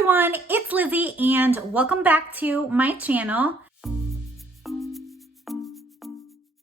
everyone, it's Lizzie and welcome back to my channel.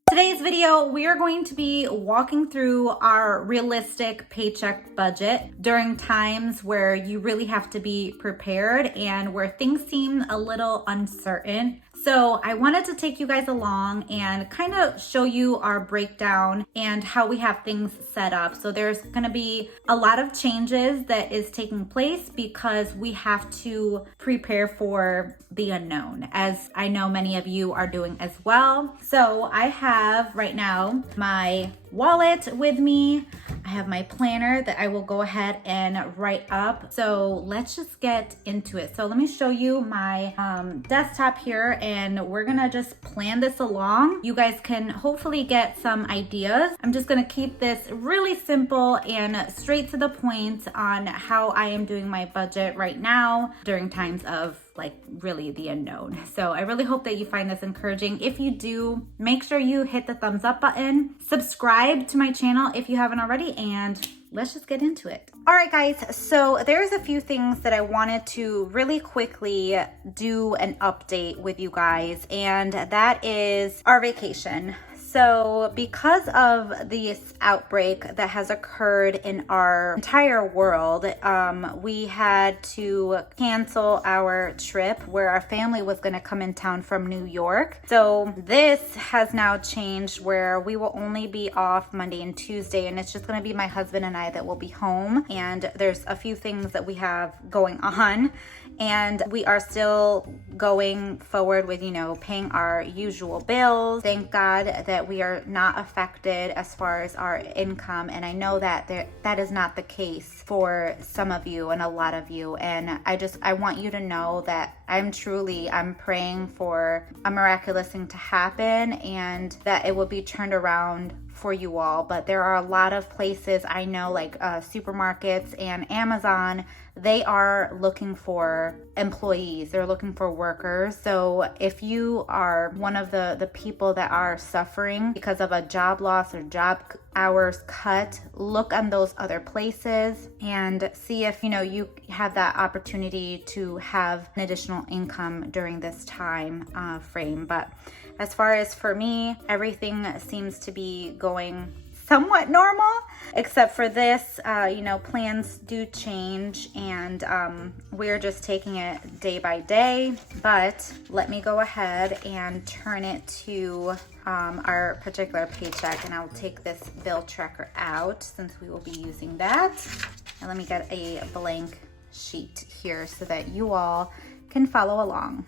Today's video, we are going to be walking through our realistic paycheck budget during times where you really have to be prepared and where things seem a little uncertain. So I wanted to take you guys along and kind of show you our breakdown and how we have things set up. So there's going to be a lot of changes that is taking place because we have to prepare for the unknown, as I know many of you are doing as well. So I have right now my wallet with me. I have my planner that I will go ahead and write up. So let's just get into it. So let me show you my desktop here and we're gonna just plan this along. You guys can hopefully get some ideas. I'm just gonna keep this really simple and straight to the point on how I am doing my budget right now during times of like really the unknown. So I really hope that you find this encouraging. If you do, make sure you hit the thumbs up button, subscribe to my channel if you haven't already, and let's just get into it. All right, guys, so there's a few things that I wanted to really quickly do an update with you guys, and that is our vacation. So because of this outbreak that has occurred in our entire world, we had to cancel our trip where our family was going to come in town from New York. So this has now changed where we will only be off Monday and Tuesday, and it's just going to be my husband and I that will be home. And there's a few things that we have going on. And we are still going forward with, paying our usual bills. Thank God that we are not affected as far as our income. And I know that that is not the case for some of you and a lot of you. And I want you to know that I'm praying for a miraculous thing to happen and that it will be turned around for you all. But there are a lot of places I know, like supermarkets and Amazon, they are looking for employees. They're looking for workers. So if you are one of the people that are suffering because of a job loss or job hours cut, look on those other places and see if you have that opportunity to have an additional income during this time frame. But as far as for me, everything seems to be going somewhat normal, except for this, plans do change and we're just taking it day by day. But let me go ahead and turn it to our particular paycheck, and I'll take this bill tracker out since we will be using that. And let me get a blank sheet here so that you all can follow along.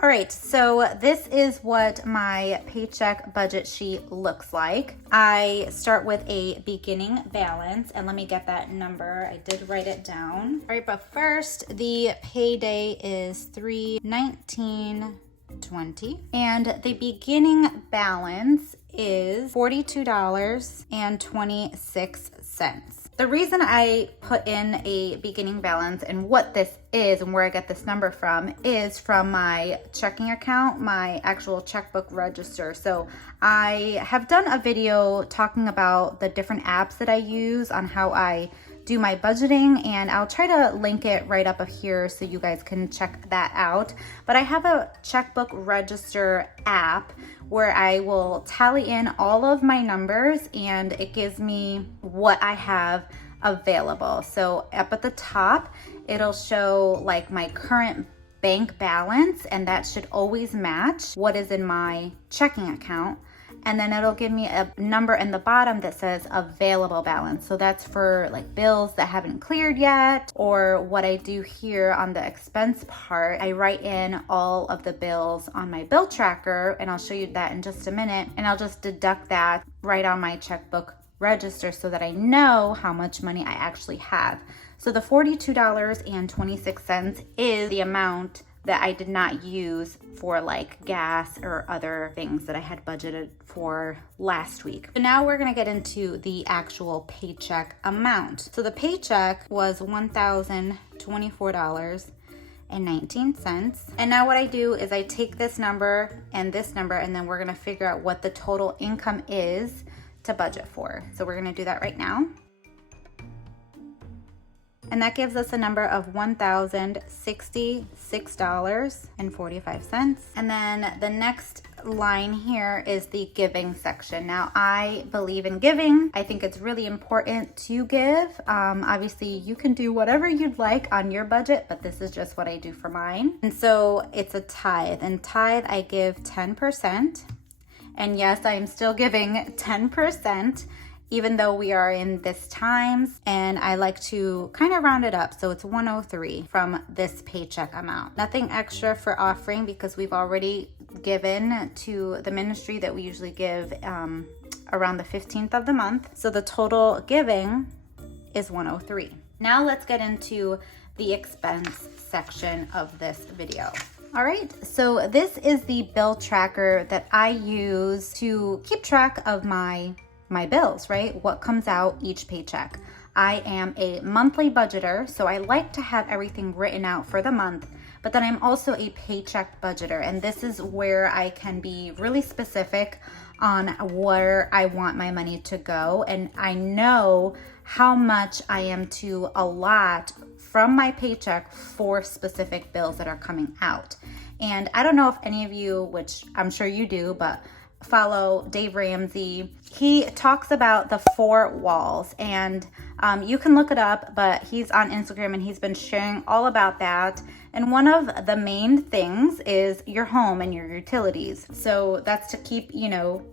All right, so this is what my paycheck budget sheet looks like. I start with a beginning balance, and let me get that number. I did write it down. All right, but first, the payday is $319.20, and the beginning balance is $42.26. The reason I put in a beginning balance and what this is and where I get this number from is from my checking account, my actual checkbook register. So I have done a video talking about the different apps that I use on how I do my budgeting, and I'll try to link it right up here so you guys can check that out. But I have a checkbook register app where I will tally in all of my numbers and it gives me what I have available. So up at the top, it'll show like my current bank balance, and that should always match what is in my checking account. And then it'll give me a number in the bottom that says available balance. So that's for like bills that haven't cleared yet, or what I do here on the expense part, I write in all of the bills on my bill tracker, and I'll show you that in just a minute. And I'll just deduct that right on my checkbook register so that I know how much money I actually have. So the $42.26 is the amount that I did not use for like gas or other things that I had budgeted for last week. So now we're gonna get into the actual paycheck amount. So the paycheck was $1,024.19. And now what I do is I take this number, and then we're gonna figure out what the total income is to budget for. So we're gonna do that right now. And that gives us a number of $1,066.45. And then the next line here is the giving section. Now, I believe in giving. I think it's really important to give. Obviously, you can do whatever you'd like on your budget, but this is just what I do for mine. And so it's a tithe. And tithe, I give 10%. And yes, I am still giving 10%. Even though we are in this times, and I like to kind of round it up. So it's 103 from this paycheck amount. Nothing extra for offering because we've already given to the ministry that we usually give around the 15th of the month. So the total giving is 103. Now let's get into the expense section of this video. All right, so this is the bill tracker that I use to keep track of my bills, right? What comes out each paycheck. I am a monthly budgeter, so I like to have everything written out for the month, but then I'm also a paycheck budgeter, and this is where I can be really specific on where I want my money to go, and I know how much I am to allot from my paycheck for specific bills that are coming out. And I don't know if any of you, which I'm sure you do, but follow Dave Ramsey. He talks about the 4 walls, and you can look it up, but he's on Instagram and he's been sharing all about that. And one of the main things is your home and your utilities. So that's to keep,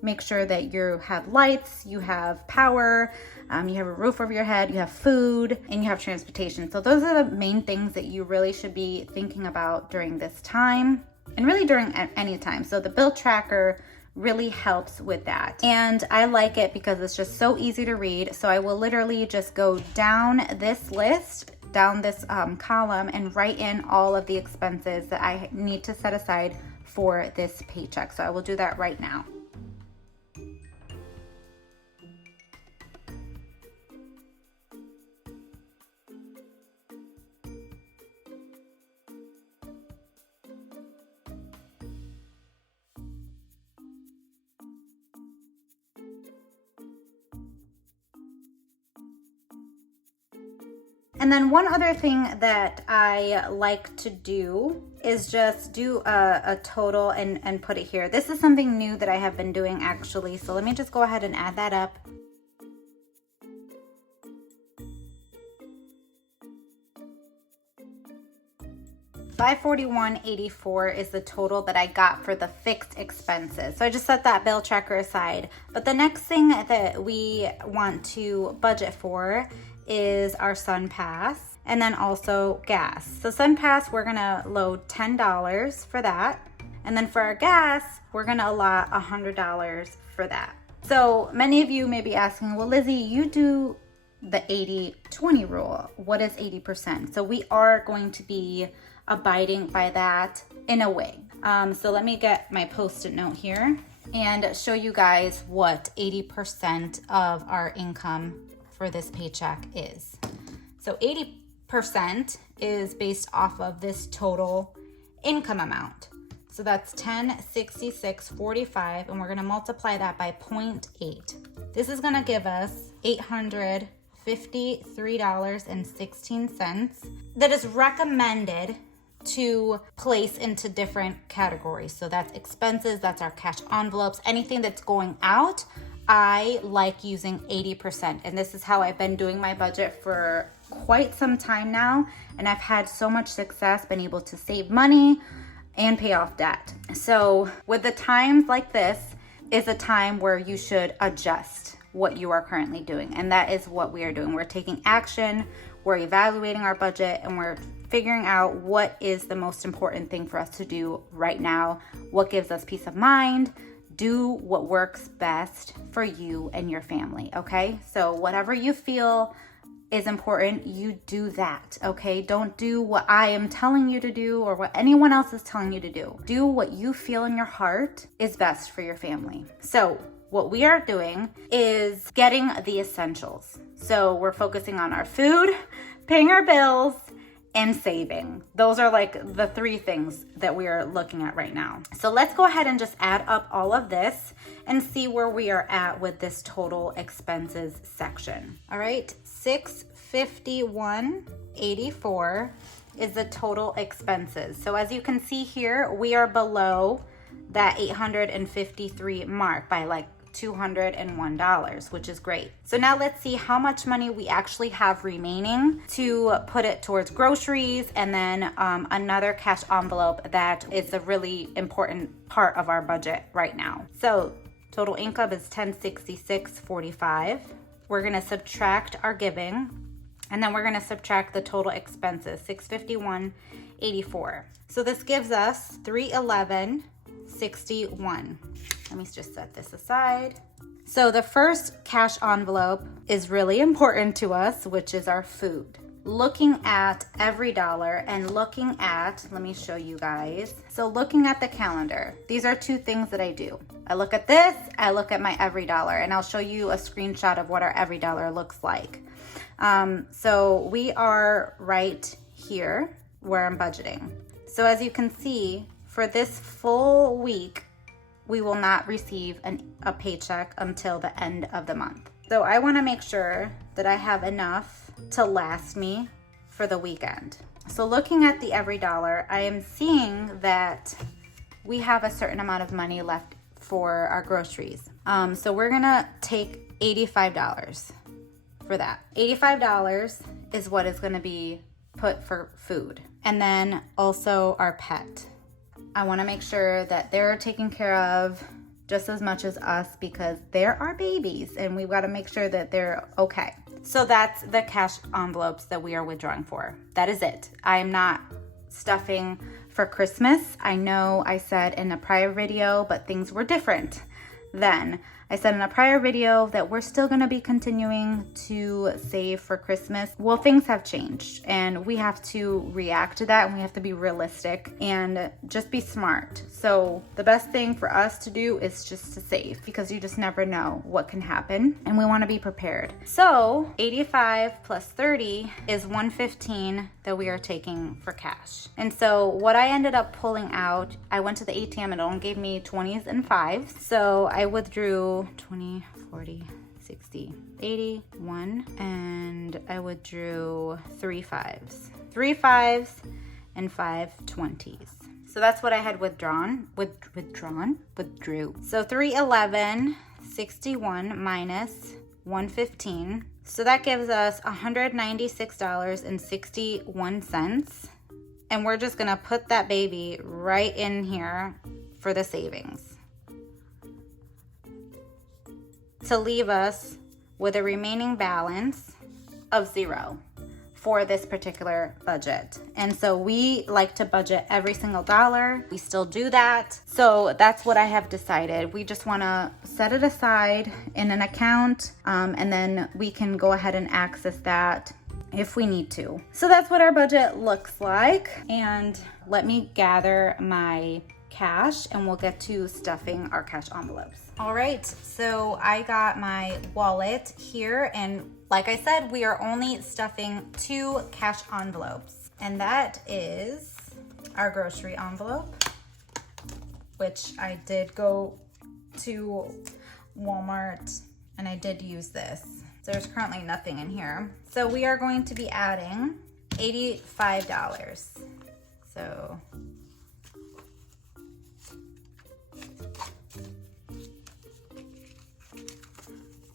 make sure that you have lights, you have power, you have a roof over your head, you have food, and you have transportation. So those are the main things that you really should be thinking about during this time, and really during any time. So the bill tracker really helps with that. And I like it because it's just so easy to read. So I will literally just go down this list, down this column, and write in all of the expenses that I need to set aside for this paycheck. So I will do that right now. And then one other thing that I like to do is just do a total and put it here. This is something new that I have been doing actually. So let me just go ahead and add that up. $541.84 is the total that I got for the fixed expenses. So I just set that bill tracker aside. But the next thing that we want to budget for is our Sun Pass, and then also gas. So Sun Pass, we're gonna load $10 for that. And then for our gas, we're gonna allot $100 for that. So many of you may be asking, well, Lizzie, you do the 80-20 rule. What is 80%? So we are going to be abiding by that in a way. So let me get my Post-it note here and show you guys what 80% of our income for this paycheck is. So 80% is based off of this total income amount. So that's $1,066.45, and we're gonna multiply that by 0.8. This is gonna give us $853.16 that is recommended to place into different categories. So that's expenses, that's our cash envelopes, anything that's going out. I like using 80%, and this is how I've been doing my budget for quite some time now, and I've had so much success, been able to save money and pay off debt. So with the times like this is a time where you should adjust what you are currently doing, and that is what we are doing. We're taking action, we're evaluating our budget, and we're figuring out what is the most important thing for us to do right now, what gives us peace of mind. Do what works best for you and your family, okay? So whatever you feel is important, you do that, okay? Don't do what I am telling you to do or what anyone else is telling you to do. Do what you feel in your heart is best for your family. So what we are doing is getting the essentials. So we're focusing on our food, paying our bills, and saving. Those are like the 3 things that we are looking at right now. So let's go ahead and just add up all of this and see where we are at with this total expenses section. All right, $651.84 is the total expenses. So as you can see here, we are below that $853 mark by like $201, which is great. So now let's see how much money we actually have remaining to put it towards groceries, and then another cash envelope that is a really important part of our budget right now. So total income is $1066.45. We're gonna subtract our giving, and then we're gonna subtract the total expenses, $651.84. So this gives us $311.61. Let me just set this aside. So the first cash envelope is really important to us, which is our food. Looking at every dollar and looking at, let me show you guys. So looking at the calendar, these are two things that I do. I look at this, I look at my every dollar, and I'll show you a screenshot of what our every dollar looks like. So we are right here where I'm budgeting. So as you can see, for this full week, we will not receive a paycheck until the end of the month. So I wanna make sure that I have enough to last me for the weekend. So looking at the every dollar, I am seeing that we have a certain amount of money left for our groceries. So we're gonna take $85 for that. $85 is what is gonna be put for food. And then also our pet. I wanna make sure that they're taken care of just as much as us, because they're our babies and we've gotta make sure that they're okay. So that's the cash envelopes that we are withdrawing for. That is it. I am not stuffing for Christmas. I know I said in a prior video, but things were different then. I said in a prior video that we're still gonna be continuing to save for Christmas. Well, things have changed and we have to react to that, and we have to be realistic and just be smart. So the best thing for us to do is just to save, because you just never know what can happen and we wanna be prepared. So 85 plus 30 is 115 that we are taking for cash. And so what I ended up pulling out, I went to the ATM and it only gave me 20s and 5s. So I withdrew 20, 40, 60, 80, 1, and I withdrew 3 5s. 3 5s and 5 20s. So that's what I had withdrew. So 311.61 minus 115. So that gives us $196.61. And we're just gonna put that baby right in here for the savings, to leave us with a remaining balance of 0 for this particular budget. And so we like to budget every single dollar. We still do that. So that's what I have decided. We just wanna set it aside in an account, and then we can go ahead and access that if we need to. So that's what our budget looks like. And let me gather my cash and we'll get to stuffing our cash envelopes. All right, so I got my wallet here, and like I said, we are only stuffing 2 cash envelopes, and that is our grocery envelope, which I did go to Walmart and I did use this. So there's currently nothing in here. So we are going to be adding $85. So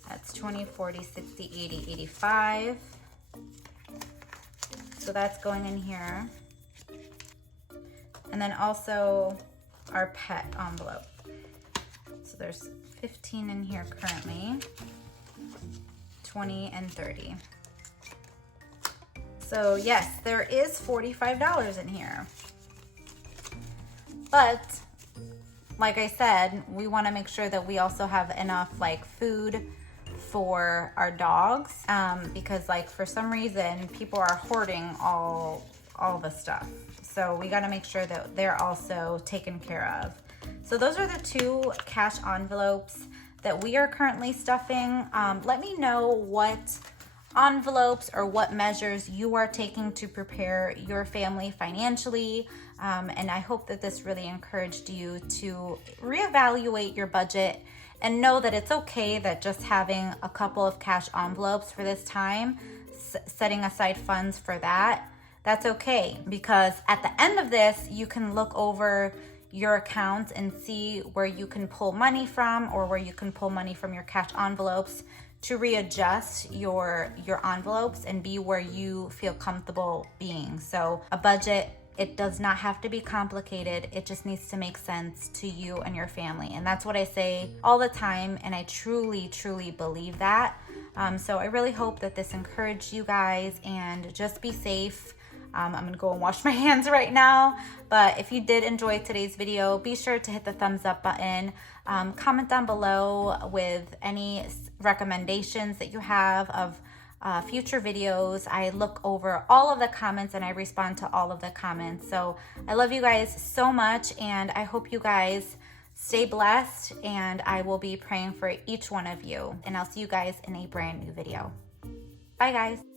that's 20, 40, 60, 80, 85. So that's going in here. And then also our pet envelope. So there's 15 in here currently, 20 and 30. So yes, there is $45 in here. But like I said, we want to make sure that we also have enough like food for our dogs, because like for some reason people are hoarding all the stuff. So we got to make sure that they're also taken care of. So those are the 2 cash envelopes that we are currently stuffing. Let me know what envelopes or what measures you are taking to prepare your family financially. And I hope that this really encouraged you to reevaluate your budget And know that it's okay that just having a couple of cash envelopes for this time, setting aside funds for that, that's okay. Because at the end of this, you can look over your accounts and see where you can pull money from, or where you can pull money from your cash envelopes to readjust your envelopes and be where you feel comfortable being. So a budget, it does not have to be complicated. It just needs to make sense to you and your family. And that's what I say all the time. And I truly, truly believe that. So I really hope that this encouraged you guys, and just be safe. I'm gonna go and wash my hands right now. But if you did enjoy today's video, be sure to hit the thumbs up button. Comment down below with any recommendations that you have of future videos. I look over all of the comments and I respond to all of the comments. So I love you guys so much, and I hope you guys stay blessed, and I will be praying for each one of you. And I'll see you guys in a brand new video. Bye guys.